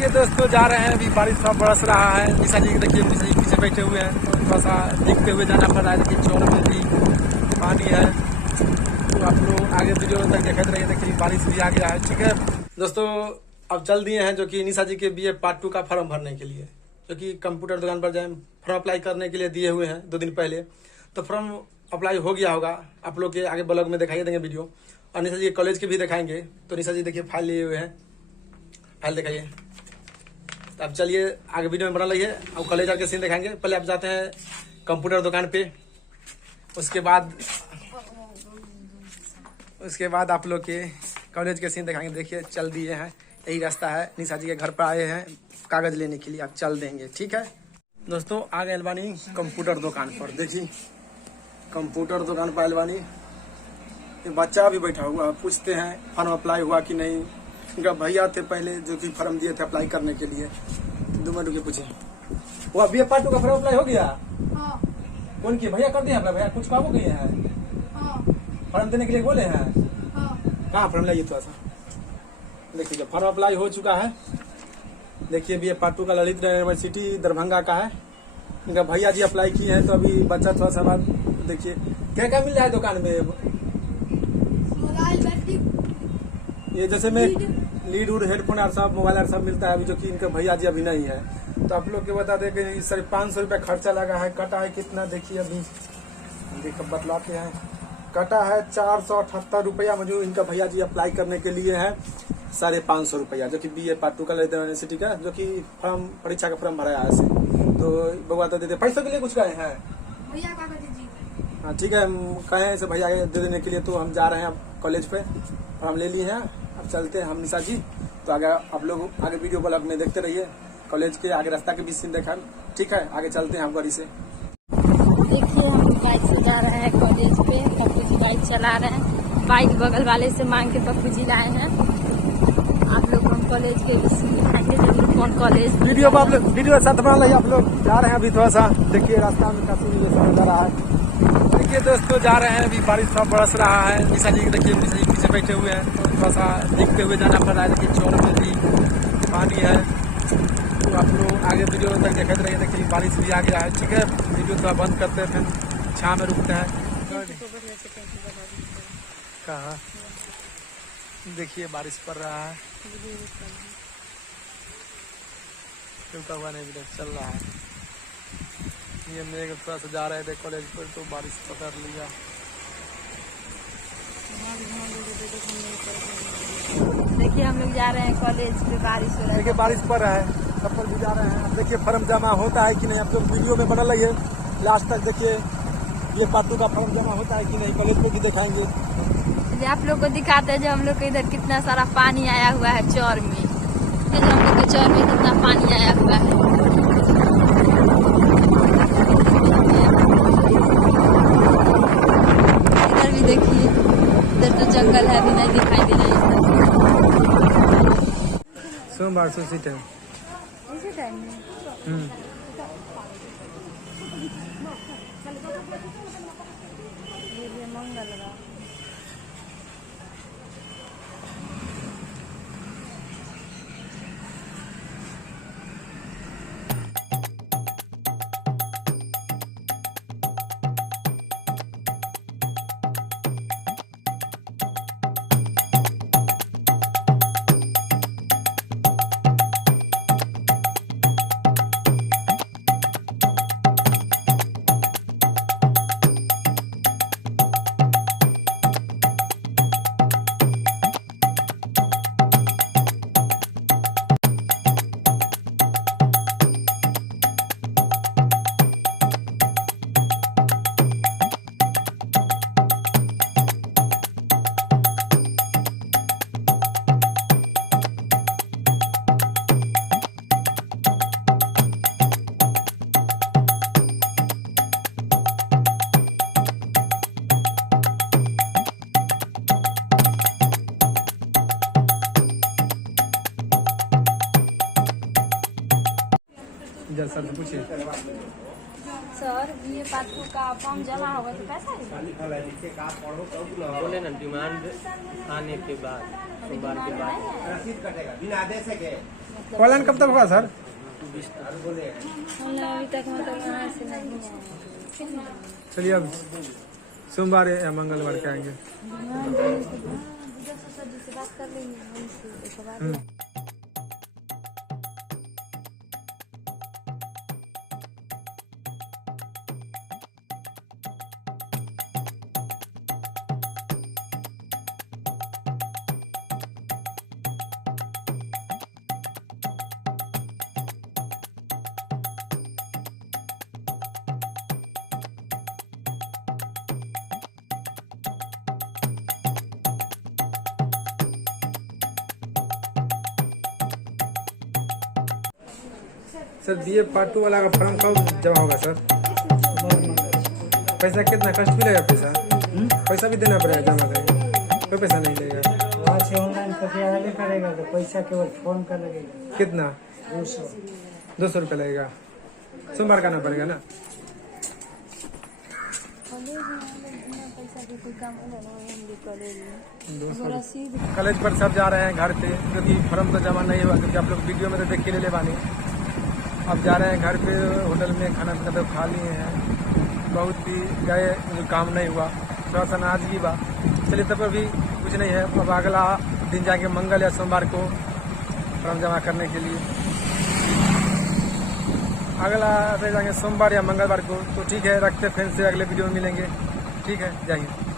देखिए दोस्तों, जा रहे हैं। अभी बारिश थोड़ा बरस रहा है। निशा जी देखिए, निशा जी पीछे बैठे हुए हैं, तो थोड़ा सा देखते हुए जाना पड़ रहा है। देखिए चौड़ में भी पानी है, तो आप लोग आगे वीडियो तक देखते रहिए। देखिए बारिश भी आ गया है। ठीक है दोस्तों, अब चल दिए हैं जो कि निशा जी के BA पार्ट 2 का फॉर्म भरने के लिए, जो कि कंप्यूटर दुकान पर जाए फॉर्म अप्लाई करने के लिए दिए हुए हैं 2 दिन पहले। तो फॉर्म अप्लाई हो गया होगा, आप लोग के आगे ब्लॉग में दिखाई देंगे वीडियो। और निशा जी कॉलेज के भी दिखाएंगे। तो निशा जी देखिए फाइल लिए हुए हैं, फाइल दिखाइए। तो अब चलिए आगे वीडियो में बना रहिए। अब कॉलेज के सीन दिखाएंगे। पहले आप जाते हैं कंप्यूटर दुकान पे, उसके बाद आप लोग के कॉलेज के सीन दिखाएंगे। देखिए चल दिए हैं, यही रास्ता है। निशा जी के घर पर आए हैं कागज लेने के लिए, आप चल देंगे। ठीक है दोस्तों, आ गए अलवानी कंप्यूटर दुकान पर। देखिए कंप्यूटर दुकान पर अलवानी, ये बच्चा भी बैठा हुआ है। पूछते हैं फॉर्म अप्लाई हुआ कि नहीं। इनका भैया थे पहले जो कि फॉर्म दिए थे अप्लाई करने के लिए। 2 मिनट के पूछे, वो BA पार्ट 2 का फॉर्म अप्लाई हो गया? हाँ। कौन किया? भैया कर दिए अपना? भैया कुछ काम हो गए हैं? हाँ। फॉर्म देने के लिए बोले हैं? हाँ। कहाँ फॉर्म लाइए थोड़ा सा। देखिए फॉर्म अप्लाई हो चुका है। देखिए BA पार्ट 2 का ललित यूनिवर्सिटी दरभंगा का है। इनका भैया जी अप्लाई किए हैं। तो अभी बच्चा थोड़ा सा बाद देखिए क्या क्या मिल रहा है दुकान में। मोबाइल बैटरी, ये जैसे में लीड उड हेडफोन और सब मोबाइल और सब मिलता है अभी, जो कि इनके भैया जी अभी नहीं है। तो आप लोग के बता दें कि 500 रुपया खर्चा लगा है। कटा है कितना देखिए, अभी देखो बतलाते हैं। कटा है 478 रुपया मुझे इनका भैया जी अप्लाई करने के लिए है। 550 रुपया, जो कि BA पार्ट 2 का ललित यूनिवर्सिटी का, जो कि फॉर्म परीक्षा का फॉर्म भराया है। तो बगवा तो देते पैसों के लिए कुछ कहे हैं भैया काका जी। हाँ ठीक है, कहे ऐसे भैया दे देने के लिए। तो हम जा रहे हैं अब कॉलेज पे, फॉर्म ले लिए हैं। अब चलते हैं हम निशा जी। तो आगे आप लोग आगे वीडियो ब्लॉग में देखते रहिए। कॉलेज के आगे रास्ता के बीच सीन देखा। ठीक है, आगे चलते हैं हम गाड़ी से। देखिए हम बाइक से जा रहे हैं कॉलेज पे। पप्पू जी बाइक चला रहे हैं। बाइक बगल वाले से मांग के पप्पू जी लाए हैं। आप लोग हम कॉलेज के दिखाएंगे जरूर कौन कॉलेज। वीडियो आप लोग वीडियो साथ बना रही। आप लोग जा रहे हैं अभी थोड़ा सा देखिए रास्ता में काफी नजर आ रहा है। देखिए दोस्तों, जा रहे हैं। अभी बारिश थोड़ा बरस रहा है। निशा जी देखिए, निशा जी पीछे बैठे हुए हैं, तो थोड़ा सा देखते हुए जाना पड़ रहा है। देखिए चौड़ में भी पानी है, तो आप लोग आगे वीडियो तक देखते रहिए। देखिए बारिश भी आ गया है। ठीक है, वीडियो थोड़ा बंद करते हैं, फिर छाँव में रुकते हैं। कहाँ देखिए बारिश पड़ रहा है, रुका हुआ नहीं, वीडियो चल रहा है। ये मेरे थोड़ा सा जा रहे थे कॉलेज पर, तो बारिश पकड़ लिया। देखिए हम लोग जा रहे हैं कॉलेज पे, बारिश हो रहा है। देखिए बारिश पड़ रहा है, सब पर भी जा रहे हैं। अब देखिए फॉर्म जमा होता है कि नहीं, आप लोग वीडियो में बना लगे लास्ट तक। देखिए ये पार्ट 2 का फॉर्म जमा होता है कि नहीं, कॉलेज पे भी दिखाएंगे। आप लोग को दिखाते हैं जो हम लोग के इधर कितना सारा पानी आया हुआ है चौर में। हम लोग के चौर में कितना पानी आया हुआ है। इधर भी देखिए, इधर तो जंगल है, अभी नहीं दिखाई दे रहा है। सोमवार से सीट है। इसी टाइम में मंगलवार। सर से पूछिए, सर ये पार्ट का फॉर्म जमा होगा तो पैसा बोले ना डिमांड आने के बाद सोमवार के बाद ऑनलाइन कब तक होगा सर? अभी तक मतलब यहाँ से नहीं है। चलिए अब सोमवार या मंगलवार के आएंगे। सर जी से बात कर लेंगे उनसे एक बार। सर बीए पार्ट 2 वाला का फॉर्म कब जमा होगा सर? पैसा कितना कष्ट भी लगेगा? पैसा भी देना पड़ेगा जमा करेंगे? कोई पैसा नहीं लगेगा? वहाँ से ऑनलाइन करके आगे करेगा तो पैसा केवल फोन का लगेगा कितना? 200 रुपये लगेगा। सोमवार का आना पड़ेगा ना? कॉलेज पर सब जा रहे हैं घर पे, क्योंकि फॉर्म तो जमा नहीं हुआ, क्योंकि आप लोग वीडियो में तो देख के ले बानी। अब जा रहे हैं घर पे, होटल में खाना पीना तो खा लिए हैं, बहुत ही गए, काम नहीं हुआ, थोड़ा सा नाराजगी बा। चलिए तब अभी कुछ नहीं है, अब अगला दिन जाएंगे मंगल या सोमवार को फॉर्म जमा करने के लिए। अगला जाएंगे सोमवार या मंगलवार को। तो ठीक है, रखते फिर से अगले वीडियो में मिलेंगे। ठीक है, जय हिंद।